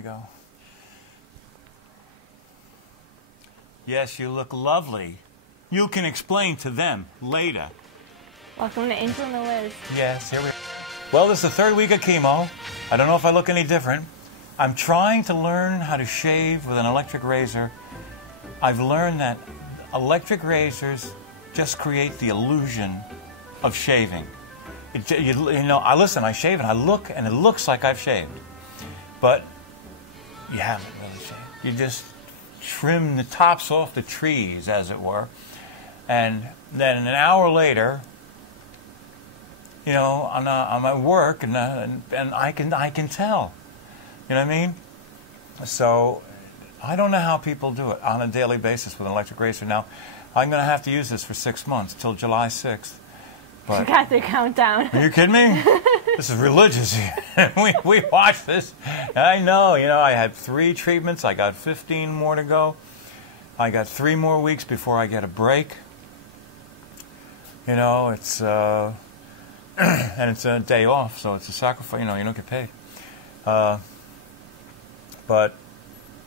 we go. Yes, you look lovely. You can explain to them later. Welcome to Angel and the Liz. Yes, here we are. Well, this is the third week of chemo. I don't know if I look any different. I'm trying to learn how to shave with an electric razor. I've learned that electric razors just create the illusion of shaving. You know, I shave and I look, and it looks like I've shaved. But you haven't really shaved. You just trim the tops off the trees, as it were. And then an hour later, you know, I'm at work, and I can tell. You know what I mean? So I don't know how people do it on a daily basis with an electric razor. Now, I'm going to have to use this for 6 months, till July 6th. But, you got the countdown. Are you kidding me? This is religious. we watch this. I know. You know, I had 3 treatments. I got 15 more to go. I got 3 more weeks before I get a break. You know, it's and it's a day off, so it's a sacrifice. You know, you don't get paid. But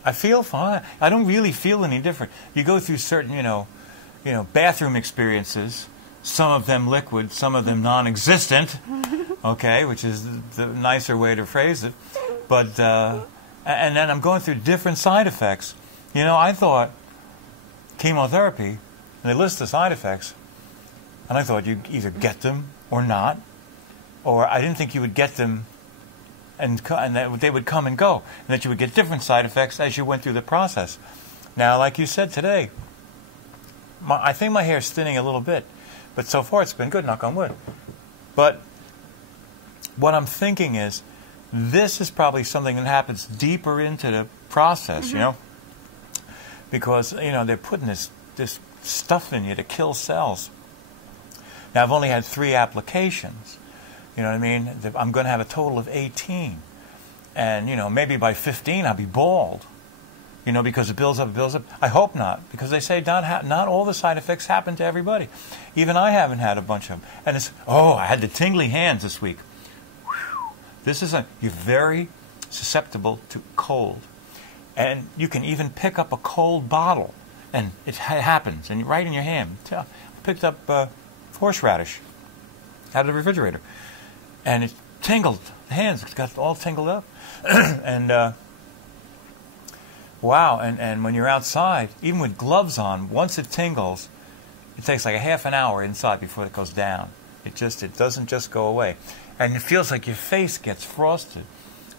I feel fine. I don't really feel any different. You go through certain, you know, bathroom experiences. Some of them liquid, some of them non-existent. Okay, which is the nicer way to phrase it. But and then I'm going through different side effects. You know, I thought chemotherapy, and they list the side effects, and I thought you'd either get them or not, or I didn't think you would get them and that they would come and go, and that you would get different side effects as you went through the process. Now, like you said today, I think my hair is thinning a little bit, but so far it's been good, knock on wood. But what I'm thinking is, this is probably something that happens deeper into the process, you know, because, you know, they're putting this stuff in you to kill cells. Now, I've only had 3 applications. You know what I mean? I'm going to have a total of 18. And, you know, maybe by 15 I'll be bald. You know, because it builds up, it builds up. I hope not, because they say not all the side effects happen to everybody. Even I haven't had a bunch of them. And it's, I had the tingly hands this week. Whew. This is you're very susceptible to cold. And you can even pick up a cold bottle, and it happens, and right in your hand. I picked up horseradish out of the refrigerator. And it tingled. The hands got all tingled up. And, wow. And when you're outside, even with gloves on, once it tingles, it takes like a half an hour inside before it goes down. It doesn't just go away. And it feels like your face gets frosted.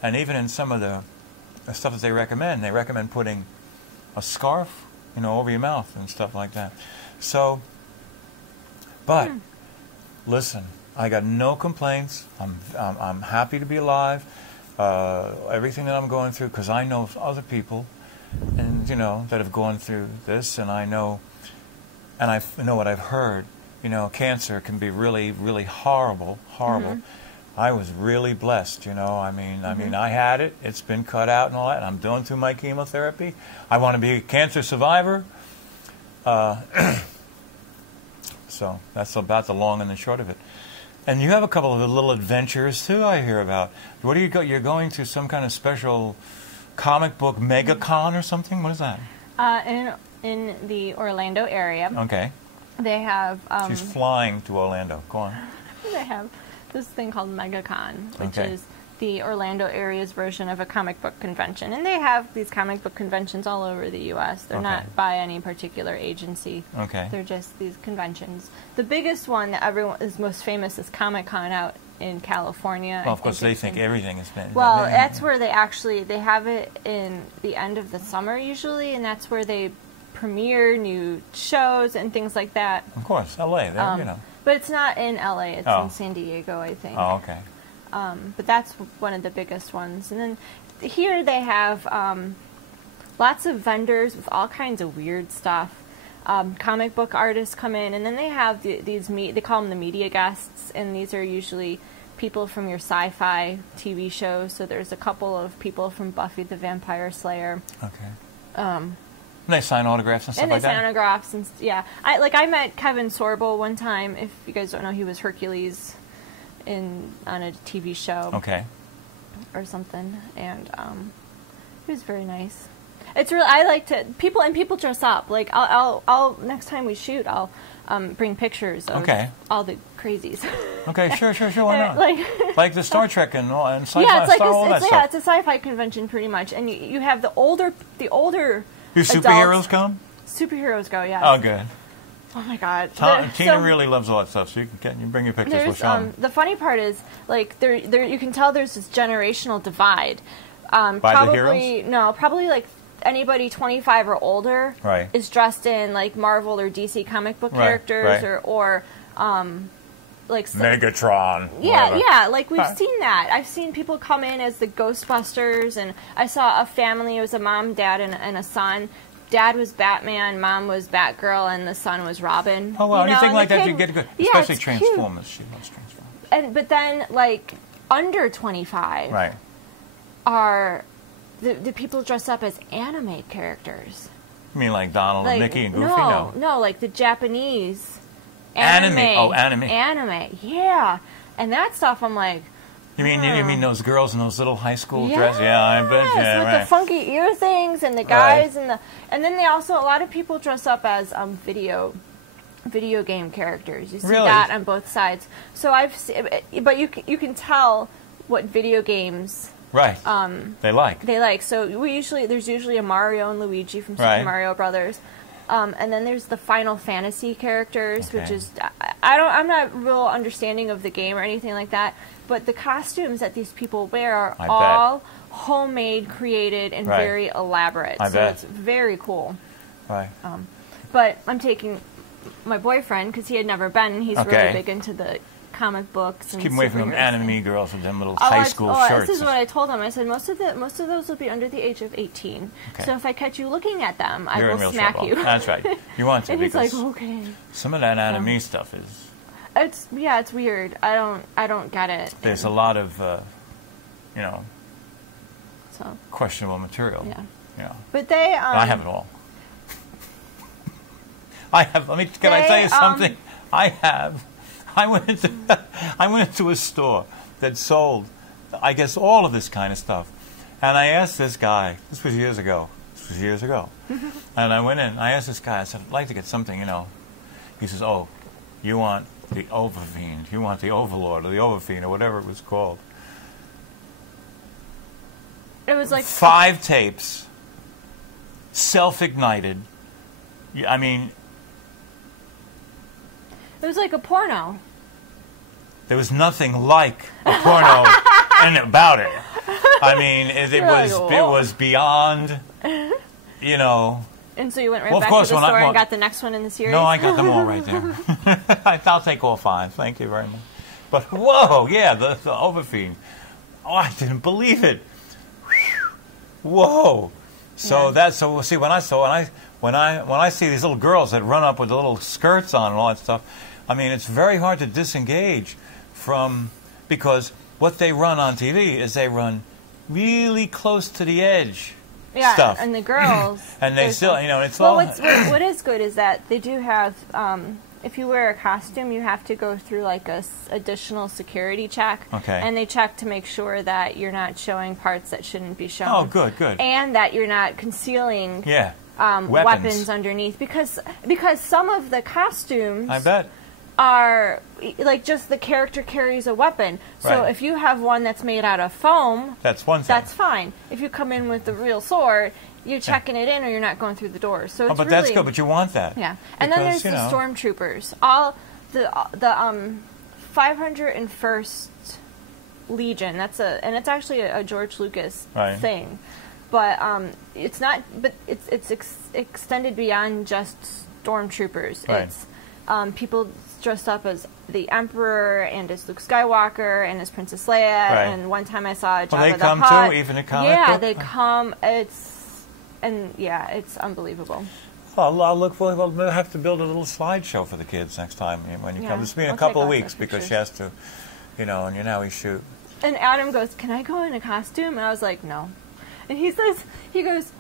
And even in some of the stuff that they recommend putting a scarf, you know, over your mouth and stuff like that. So, but, listen, I got no complaints. I'm happy to be alive. Everything that I'm going through, because I know of other people, and you know, that have gone through this, and I know what I've heard. You know, cancer can be really, really horrible. I was really blessed. You know, I mean, I had it. It's been cut out and all that. And I'm going through my chemotherapy. I want to be a cancer survivor. So that's about the long and the short of it. And you have a couple of little adventures, too, I hear about. What do you go? You're going to some kind of special comic book mega-con or something? What is that? In the Orlando area. Okay. They have... She's flying to Orlando. Go on. They have this thing called MegaCon, which is the Orlando area's version of a comic book convention. And they have these comic book conventions all over the U.S. They're not by any particular agency. Okay. They're just these conventions. The biggest one that everyone is most famous is Comic-Con out in California. Well, of course, they think everything is been... Well, that's where they have it in the end of the summer usually, and that's where they premiere new shows and things like that. Of course, L.A., you know. But it's not in L.A., it's in San Diego, I think. Oh, okay. But that's one of the biggest ones. And then here they have lots of vendors with all kinds of weird stuff. Comic book artists come in, and then they have they call them the media guests, and these are usually people from your sci-fi TV shows. So there's a couple of people from Buffy the Vampire Slayer. Okay. And they sign autographs and stuff like that? And they sign autographs, and yeah. I met Kevin Sorbo one time. If you guys don't know, he was Hercules on a TV show. Okay. Or something. And It was very nice. It's really, I like to, people dress up. Like, I'll next time we shoot, I'll bring pictures of all the crazies. Okay, sure, why not? Like the Star Trek and sci-fi, yeah, it's all that stuff. It's a sci-fi convention pretty much, and you have the older. Do superheroes come? Superheroes go, yeah. Oh, good. Oh my God, Tina really loves all that stuff. So you bring your pictures. We'll show them. The funny part is, like, there you can tell there's this generational divide. By the heroes? No, probably like anybody 25 or older is dressed in like Marvel or DC comic book characters or like Megatron. Yeah, like we've seen that. I've seen people come in as the Ghostbusters, and I saw a family. It was a mom, dad, and a son. Dad was Batman, mom was Batgirl, and the son was Robin. Oh, well, anything like that, you get good. Especially Transformers. She loves Transformers. But then, like, under 25 are the people dress up as anime characters. You mean like Donald and Mickey and Goofy? No, like the Japanese anime. Oh, anime. Anime, yeah. And that stuff, I'm like... You mean those girls in those little high school dresses? Yeah, I bet. Yeah, with the funky ear things and the guys and then they also, a lot of people dress up as video game characters. You see that on both sides. So but you can tell what video games they like. So there's usually a Mario and Luigi from Super Mario Brothers. And then there's the Final Fantasy characters, which is I'm not real understanding of the game or anything like that, but the costumes that these people wear are all homemade, created, and very elaborate. It's very cool. Right. But I'm taking my boyfriend because he had never been, and he's really big into the comic books. And keep him away from them anime girls with them little high school shirts. This is what I told him. I said most of those will be under the age of 18. Okay. So if I catch you looking at them, I will smack you. That's right. You want to. And he's like, okay. Some of that anime stuff is. It's weird. I don't get it. There's a lot of, questionable material. Yeah. But they. I have it all. Can I tell you something? I went into a store that sold, I guess, all of this kind of stuff. And I asked this guy, this was years ago. And I went in, I asked this guy, I said, I'd like to get something, He says, oh, you want the Overfiend, you want the Overlord, or the Overfiend, or whatever it was called. It was like 5 tapes, self-ignited. I mean... It was like a porno. There was nothing like a porno about it. I mean, it was beyond, And so you went back to the store and got the next one in the series? No, I got them all right there. I'll take all 5. Thank you very much. But whoa, yeah, the Overfiend. Oh, I didn't believe it. Whoa. So we'll see when I see these little girls that run up with the little skirts on and all that stuff. I mean, it's very hard to disengage because what they run on TV is they run really close to the edge stuff. And the girls. And they still, it's all... Well, what is good is that they do have, if you wear a costume, you have to go through like a additional security check. Okay. And they check to make sure that you're not showing parts that shouldn't be shown. Oh, good. And that you're not concealing weapons underneath. Because some of the costumes... I bet. Are like just the character carries a weapon. So if you have one that's made out of foam, that's one thing. That's fine. If you come in with the real sword, you're checking it in, or you're not going through the doors. So it's that's good. But you want that. Yeah. And then there's the stormtroopers. All the 501st Legion. And it's actually a George Lucas thing, but it's not. But it's extended beyond just stormtroopers. Right. It's people dressed up as the Emperor and as Luke Skywalker and as Princess Leia. And one time I saw Jabba the Hutt. They come too, even in comic book? Yeah, they come. It's unbelievable. Well, I'll look for. We'll have to build a little slideshow for the kids next time when you come. It's been a couple of weeks because she has to, and we shoot. And Adam goes, "Can I go in a costume?" And I was like, "No." And he goes.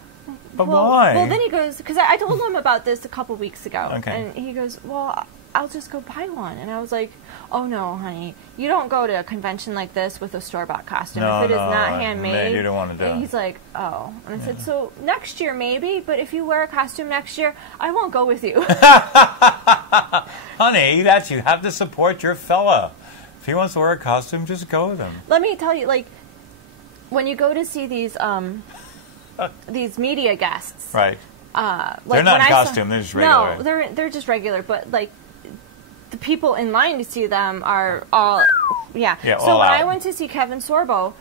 But why? Well, then he goes, because I told him about this a couple weeks ago. Okay. And he goes, well, I'll just go buy one. And I was like, oh no, honey, you don't go to a convention like this with a store-bought costume. If it is not handmade. Man, you don't want to do and it. he's like, oh. And I said, so next year maybe, but if you wear a costume next year, I won't go with you. Honey, you have to support your fella. If he wants to wear a costume, just go with him. Let me tell you, like, when you go to see these media guests, right? Like they're not in costume; they're just regular. No, they're just regular. But like, the people in line to see them are all, yeah. So all when out. I went to see Kevin Sorbo,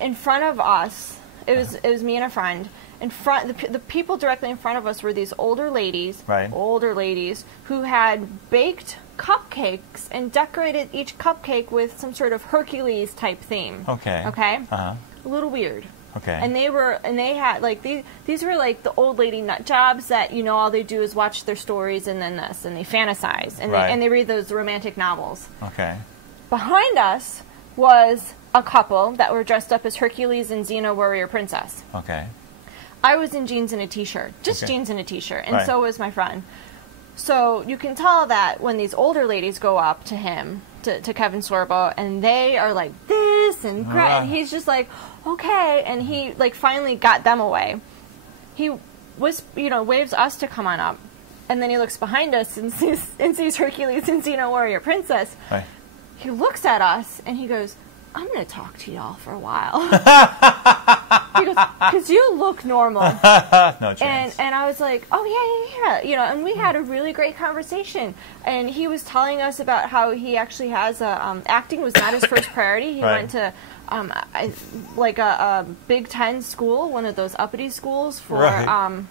in front of us, it was me and a friend. In front, the people directly in front of us were these older ladies, who had baked cupcakes and decorated each cupcake with some sort of Hercules type theme. Okay. A little weird. Okay. And they had like these were like the old lady nut jobs that all they do is watch their stories and then this and they fantasize and they read those romantic novels. Okay. Behind us was a couple that were dressed up as Hercules and Xena Warrior Princess. Okay. I was in jeans and a t-shirt, just jeans and a t-shirt, and so was my friend. So you can tell that when these older ladies go up to him, to Kevin Sorbo, and they are like this, and he's just like, okay, and he like finally got them away. He waves us to come on up, and then he looks behind us and sees Hercules and Xena Warrior Princess. Right. He looks at us and he goes, I'm going to talk to y'all for a while. He goes, because you look normal. No chance. And I was like, oh, yeah. And we had a really great conversation. And he was telling us about how he actually has acting was not his first priority. He went to a Big Ten school, one of those uppity schools for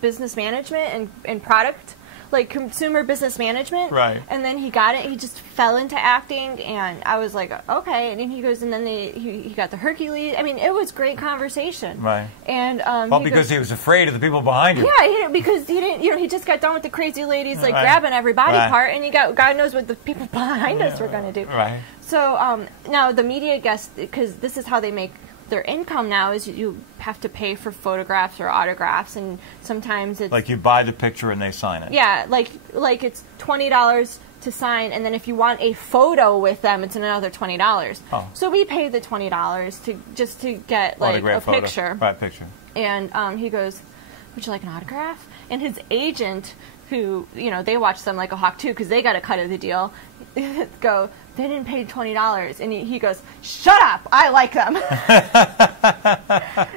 business management and product. Like consumer business management, right? And then he got it. He just fell into acting, and I was like, okay. And then he goes, and then he got the Hercules. I mean, it was great conversation, right? And because he was afraid of the people behind him. Yeah, because he didn't. He just got done with the crazy ladies like grabbing every body part, and God knows what the people behind us were going to do. Right. So now the media guests, because this is how they make their income now, is you have to pay for photographs or autographs, and sometimes it's like you buy the picture and they sign it. Yeah, like it's $20 to sign, and then if you want a photo with them, it's another $20. Oh. So we paid the $20 to get like autograph a picture. Right, picture. And he goes, "Would you like an autograph?" And his agent, who they watch them like a hawk too, because they got a cut of the deal, go, they didn't pay $20, and he goes, "Shut up! I like them."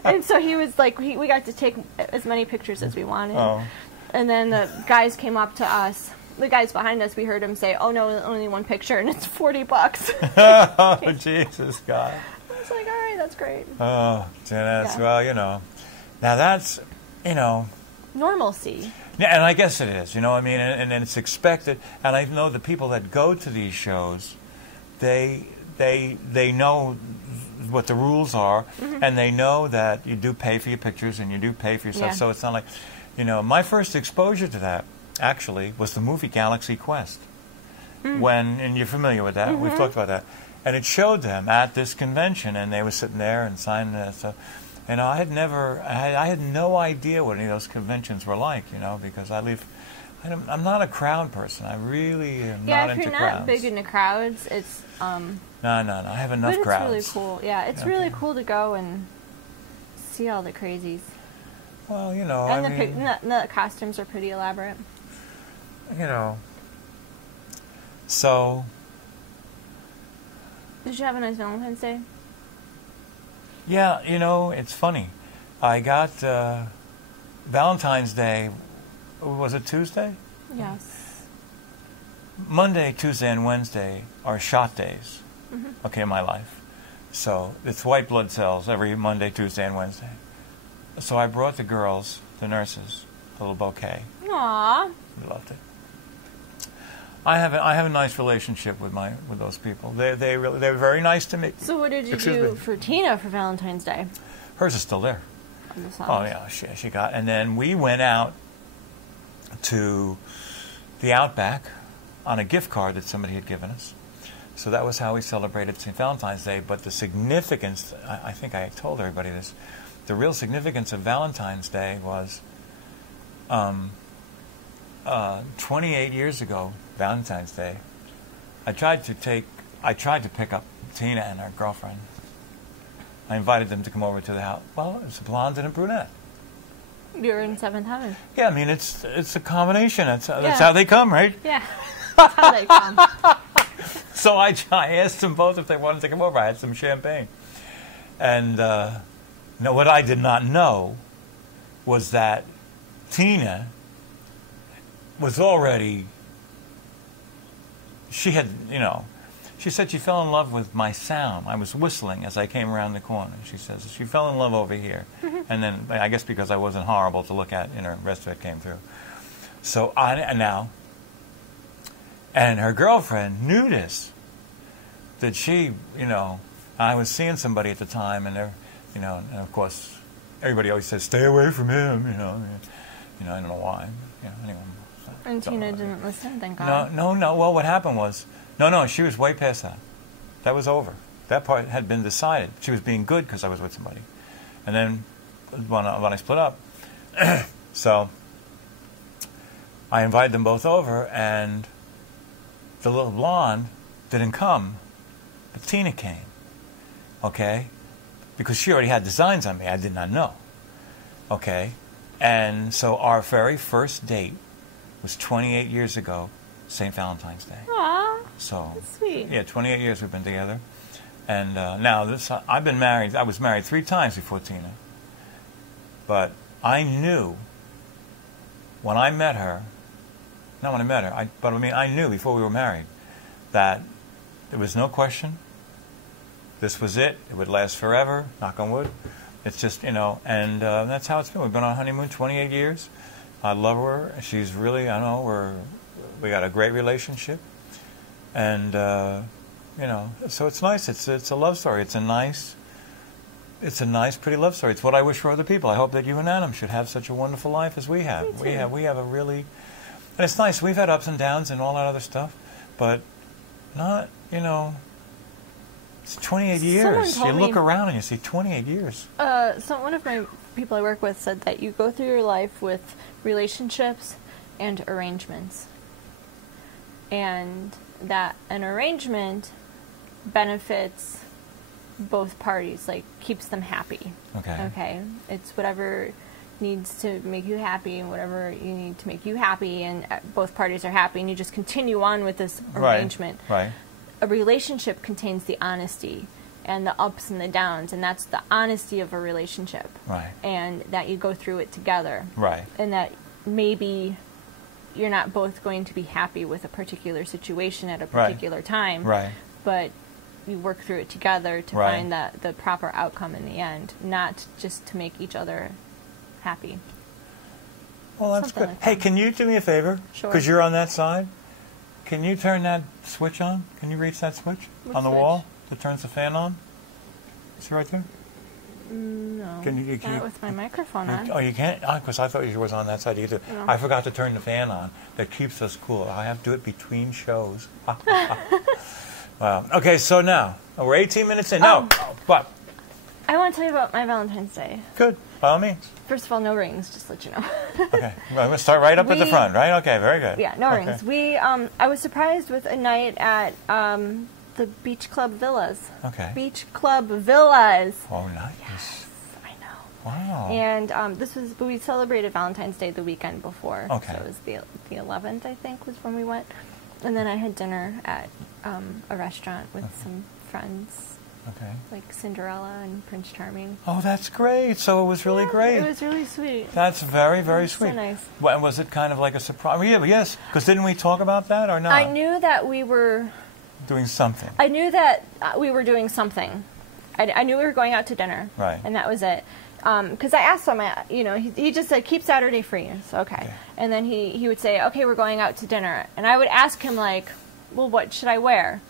And so he was like, we got to take as many pictures as we wanted. Oh. And then the guys came up to us. The guys behind us, we heard him say, "Oh no, only one picture, and it's $40." Oh, Jesus God! I was like, all right, that's great. Oh, Janice. Well, now that's normalcy. Yeah, and I guess it is. I mean, and it's expected. And I know the people that go to these shows, they know what the rules are, and they know that you do pay for your pictures and you do pay for your stuff. So it's not like, my first exposure to that actually was the movie Galaxy Quest. And you're familiar with that. We've talked about that. And it showed them at this convention, and they were sitting there and signing that stuff. And I had no idea what any of those conventions were like, because I'm not a crowd person. I really am not into crowds. Yeah, if you're not big into crowds, it's... No. I have enough crowds. It's really cool. Yeah, it's really cool to go and see all the crazies. Well, And the costumes are pretty elaborate. So... Did you have a nice Valentine's Day? Yeah, it's funny. I got Valentine's Day, was it Tuesday? Yes. Monday, Tuesday, and Wednesday are shot days, in my life. So it's white blood cells every Monday, Tuesday, and Wednesday. So I brought the girls, the nurses, a little bouquet. Aww. They loved it. I have a nice relationship with those people. They were very nice to me. So what did you do for Tina for Valentine's Day? Hers is still there. Oh yeah, she got. And then we went out to the Outback on a gift card that somebody had given us. So that was how we celebrated St. Valentine's Day. But the significance, I think I told everybody this, the real significance of Valentine's Day was 28 years ago, Valentine's Day, I tried to pick up Tina and her girlfriend. I invited them to come over to the house. Well, it's a blonde and a brunette. You're in seventh heaven. Yeah, I mean, it's a combination. That's how they come, right? Yeah, that's how they come. So I asked them both if they wanted to come over. I had some champagne. And what I did not know was that Tina was already, she said she fell in love with my sound. I was whistling as I came around the corner. She says she fell in love over here. And then, I guess because I wasn't horrible to look at, the rest of it came through. So and her girlfriend knew this, that she, I was seeing somebody at the time, and they're, and of course, everybody always says, stay away from him, I don't know why. Anyway. And Tina didn't listen, thank God. No. Well, what happened was, she was way past that. That was over. That part had been decided. She was being good because I was with somebody. And then when I split up, so I invited them both over, and the little blonde didn't come, but Tina came. Okay? Because she already had designs on me. I did not know. Okay? And so our very first date was 28 years ago, St. Valentine's Day. Aww, so that's sweet. Yeah, 28 years we've been together. And now I've been married. I was married 3 times before Tina. But I knew when I met her, not when I met her, I knew before we were married that there was no question. This was it. It would last forever, knock on wood. It's just, and that's how it's been. We've been on honeymoon 28 years. I love her. She's really, we got a great relationship. And, so it's nice. It's a love story. It's a nice, pretty love story. It's what I wish for other people. I hope that you and Adam should have such a wonderful life as we have. We have a really, and it's nice. We've had ups and downs and all that other stuff, but not, it's 28 years. You look around and you see 28 years. So one of my people I work with said that you go through your life with relationships and arrangements. And that an arrangement benefits both parties, like keeps them happy. Okay. It's whatever needs to make you happy and whatever you need to make you happy, and both parties are happy, and you just continue on with this arrangement. Right. A relationship contains the honesty and the ups and the downs, and that's the honesty of a relationship. Right. And that you go through it together. Right. And that maybe you're not both going to be happy with a particular situation at a particular time. Right. But you work through it together to find the proper outcome in the end, not just to make each other happy. Well, that's good. Hey, can you do me a favor? Sure. Because you're on that side. Can you turn that switch on? Can you reach that switch on the wall that turns the fan on? Is it right there? No. Can you with my microphone on. Oh, you can't? Because I thought you was on that side either. No. I forgot to turn the fan on. That keeps us cool. I have to do it between shows. Wow. Okay, so now we're 18 minutes in. What? I want to tell you about my Valentine's Day. Good. By all means. First of all, no rings, just to let you know. Okay. Well, I'm going to start right up at the front, right? Okay, very good. Yeah, no rings. I was surprised with a night at the Beach Club Villas. Okay. Beach Club Villas. Oh, nice. Yes, I know. Wow. And we celebrated Valentine's Day the weekend before. Okay. So it was the 11th, I think, was when we went. And then I had dinner at a restaurant with some friends. Okay. Like Cinderella and Prince Charming. Oh, that's great. So it was really great. It was really sweet. That's very, very sweet. So nice. Well, was it kind of like a surprise? Yeah, yes. Because didn't we talk about that or not? I knew that we were doing something. I knew that we were doing something. I knew we were going out to dinner. Right. And that was it. Because I asked him, he just said, keep Saturday free. So, okay. And then he would say, okay, we're going out to dinner. And I would ask him, like, well, what should I wear?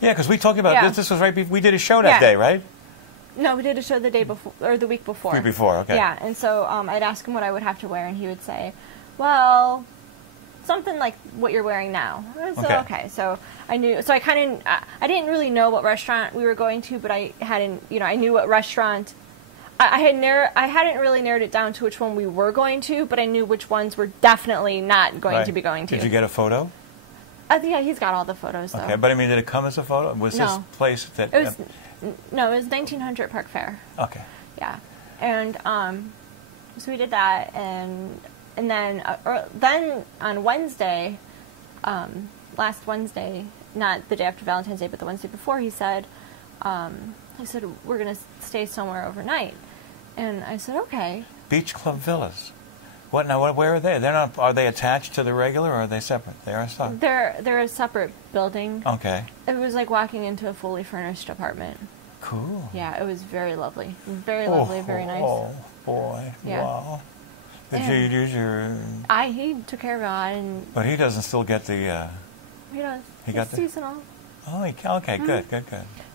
Yeah, because we talked about this. This was right before we did a show that day, right? No, we did a show the day before, or the week before. Week before, okay. Yeah, and so I'd ask him what I would have to wear, and he would say, well, something like what you're wearing now. So, okay. So I knew. So I kind of, I didn't really know what restaurant we were going to, but I hadn't, I knew what restaurant I hadn't really narrowed it down to which one we were going to, but I knew which ones were definitely not going to be going to. Did you get a photo? Yeah, he's got all the photos, though. Okay, but I mean, did it come as a photo? Was this place that... It was, no, it was 1900 Park Fair. Okay. Yeah. And so we did that, and then on Wednesday, last Wednesday, not the day after Valentine's Day, but the Wednesday before, he said, we're going to stay somewhere overnight. And I said, okay. Beach Club Villas. What now? Where are they? They're not. Are they attached to the regular, or are they separate? They are separate. They're a separate building. Okay. It was like walking into a fully furnished apartment. Cool. Yeah, it was very lovely. Very lovely, very nice. Oh, boy. Yeah. Wow. Did you use your... He took care of it. But he doesn't still get the... He does. He's seasonal. Oh, okay, good.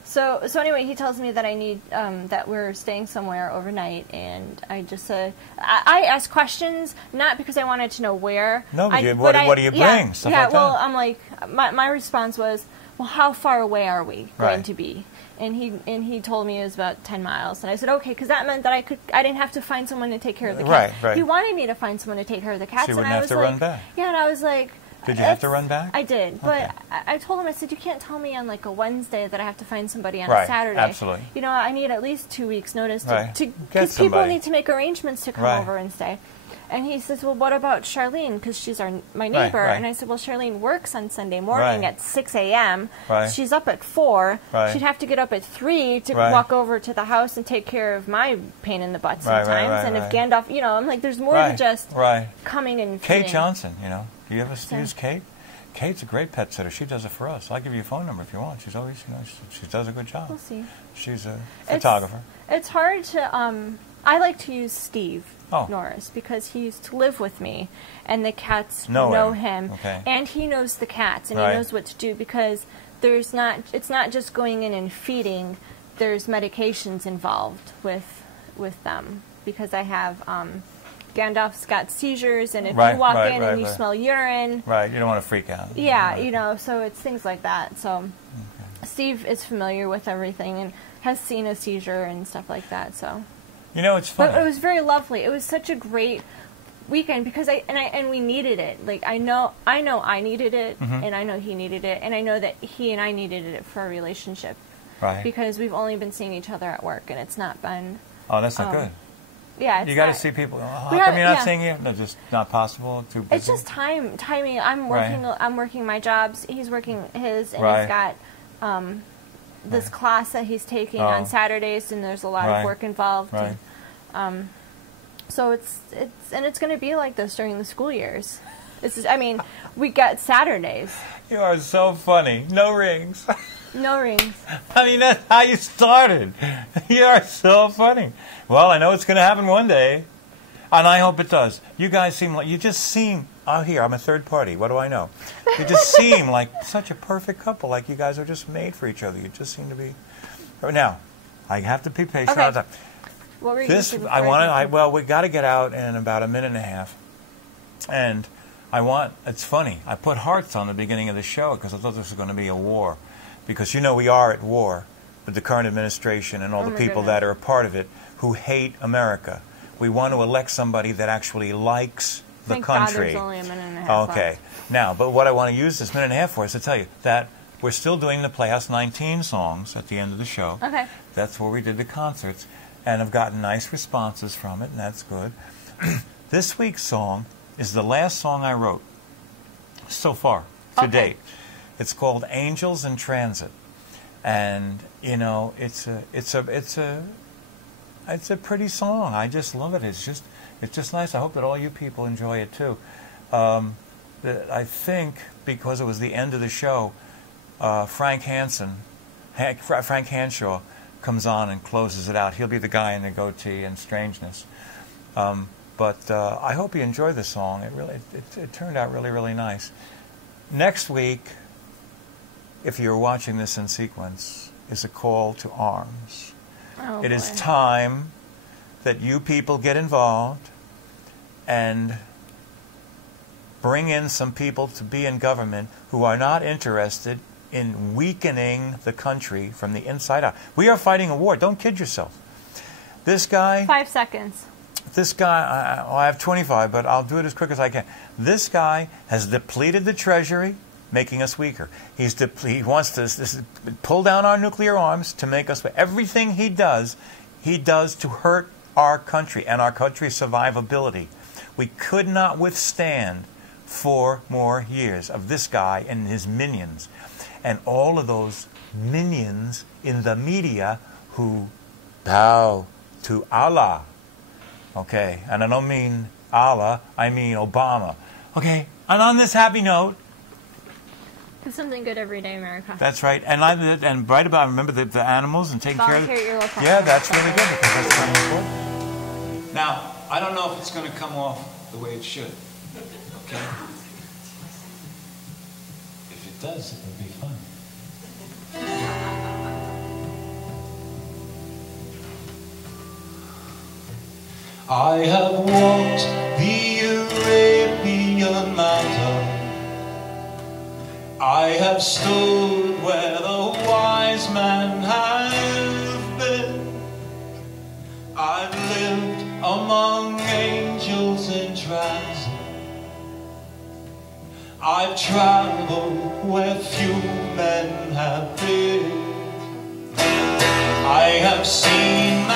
So anyway, he tells me that I need, that we're staying somewhere overnight, and I just said, I asked questions, not because I wanted to know where. No, what do you bring? Stuff like well, that. I'm like, my response was, well, how far away are we going to be? And he told me it was about 10 miles. And I said, okay, because that meant that I didn't have to find someone to take care of the cats. Right. He wanted me to find someone to take care of the cats. So you wouldn't have to run back. Yeah, and I was like... Did you have to run back? I did, but I told him, I said, you can't tell me on like a Wednesday that I have to find somebody on a Saturday. Absolutely. You know, I need at least 2 weeks notice because people need to make arrangements to come over and stay. And he says, well, what about Charlene? Because she's my neighbor. And I said, well, Charlene works on Sunday morning at 6 a.m. She's up at 4. She'd have to get up at 3 to walk over to the house and take care of my pain in the butt sometimes. And if Gandalf, you know, I'm like, there's more than just coming and feeding. Kate Johnson, you know. Do you ever use Kate? Kate's a great pet sitter. She does it for us. I'll give you a phone number if you want. She's always, you know, she does a good job. We'll see. She's a photographer. It's hard to, I like to use Steve Norris because he used to live with me, and the cats know him. Okay. And he knows the cats, and he knows what to do because it's not just going in and feeding. There's medications involved with them because I have, Gandalf's got seizures, and if you walk in and you smell urine... Right, you don't want to freak out. Yeah, you know, so it's things like that. So Steve is familiar with everything and has seen a seizure and stuff like that, so... You know, it's funny. But it was very lovely. It was such a great weekend because we needed it. Like, I know I needed it, and I know he needed it, and I know that he and I needed it for our relationship. Right. Because we've only been seeing each other at work, and it's not been... Oh, that's not good. Yeah, you got to see people. How come you're not seeing you? No, just not possible. Too busy. It's just timing. I'm working my jobs. He's working his, and he's got this class that he's taking on Saturdays, and there's a lot of work involved. Right. And, so it's going to be like this during the school years. We got Saturdays. You are so funny. No rings. No rings. I mean, that's how you started. You are so funny. Well, I know it's going to happen one day, and I hope it does. You guys seem out here, I'm a third party. What do I know? You just seem like such a perfect couple, like you guys are just made for each other. You just seem to be. Now, I have to be patient. Okay. What were you going to say before? Well, we got to get out in about a minute and a half, and it's funny. I put hearts on the beginning of the show because I thought this was going to be a war. Because, you know, we are at war with the current administration and all the people that are a part of it who hate America. We want to elect somebody that actually likes the Thank country. God there's only a minute and a half left. Now, but what I want to use this minute and a half for is to tell you that we're still doing the Playhouse 19 songs at the end of the show. Okay. That's where we did the concerts. And I've gotten nice responses from it, and that's good. This week's song is the last song I wrote so far, to date. It's called Angels in Transit, and you know it's a pretty song. I just love it. It's just nice. I hope that all you people enjoy it too. I think because it was the end of the show, Frank Hanshaw comes on and closes it out. He'll be the guy in the goatee and strangeness. But I hope you enjoy the song. It turned out really, really nice. Next week, if you're watching this in sequence, is a call to arms. Oh, it is time that you people get involved and bring in some people to be in government who are not interested in weakening the country from the inside out. We are fighting a war. Don't kid yourself. This guy... 5 seconds. This guy, I have 25, but I'll do it as quick as I can. This guy has depleted the Treasury, making us weaker. He wants to pull down our nuclear arms to make us... Everything he does to hurt our country and our country's survivability. We could not withstand 4 more years of this guy and his minions. And all of those minions in the media who bow to Allah. Okay, and I don't mean Allah, I mean Obama. Okay, and on this happy note... Do something good every day, America. That's right. And right about, remember the animals and taking care of... Volunteer at your local Yeah, that's really good because that's very important. Now, I don't know if it's going to come off the way it should. Okay? If it does, it will be fun. I have walked the Arabian mountain. I have stood where the wise men have been. I've lived among angels in transit. I've traveled where few men have been. I have seen